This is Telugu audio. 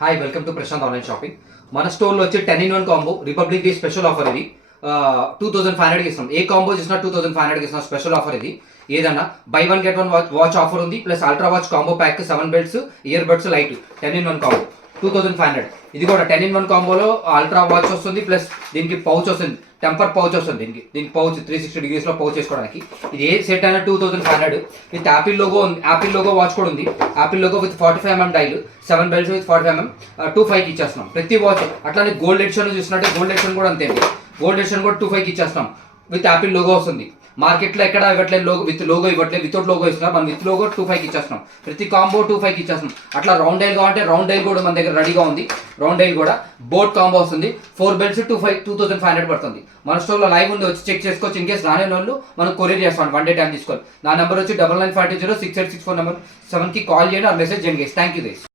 Hi welcome to Prashant online shopping. మన స్టోర్లో వచ్చి 10-in-1 combo republic day special offer ఇది. 2500 ఇస్తున్నాం. ఏ కాంబో ఇస్తున్నా 2500 ఇస్తున్నాం. స్పెషల్ ఆఫర్ ఇది. ఏదన్నా buy one get one watch offer ఉంది. Plus ultra watch combo pack 7 belts, ear buds, light 10-in-1 combo 2500. ఇది కూడా 10-in-1 కాంబోలో అల్ట్రా వాచ్ వస్తుంది. ప్లస్ దీనికి పౌచ్ వస్తుంది, టెంపర్ పౌచ్ వస్తుంది. దీనికి పౌచ్ 360 డిగ్రీస్లో పౌచ్ చేసుకోవడానికి. ఇది ఏ సెట్ అయినా 2500 విత్ యాపిల్ లోగో ఉంది. యాపిల్ లోగో వాచ్ కూడా ఉంది. Apple logo with 45mm dial, 7 belts with 45mm 25కి ఇచ్చేస్తున్నాం ప్రతి వాచ్. అట్లానే గోల్డ్ ఎడిషన్ చూసినట్టే గోల్డ్ ఎడిషన్ కూడా అంతే అండి. గోల్డ్ ఎడిషన్ కూడా 25కి ఇచ్చేస్తున్నాం విత్ యాపిల్ లోగో వస్తుంది. మార్కెట్లో ఎక్కడ ఇవ్వట్లేదు, లోగో విత్ లోగో ఇవ్వట్లేదు, వితౌట్ లోగో ఇస్తున్నారు. మనం విత్ లోగో 25కి ఇచ్చేస్తున్నాం. ప్రతి కాంబో 25కి ఇచ్చేస్తున్నాం. అట్లా రౌండ్ డైల్ కావాలంటే రౌండ్ డైల్ కూడా మన దగ్గర రెడీగా ఉంది. రౌండ్ డైల్ కూడా బోట్ కాంబో వస్తుంది. 4 బెల్ట్స్ 2500 పడుతుంది. మన స్టోర్లో లైవ్ ఉంది, వచ్చి చెక్ చేసుకోవచ్చు. ఇన్ కేసు రాని వాళ్ళు మనం కొరియర్ చేస్తాం, 1 డే టైం తీసుకోవాలి. నా నెంబర్ వచ్చి 99406864 నెంబర్ 7కి కాల్ చేయండి, ఆ మెసేజ్ చేయండి. Thank you guys.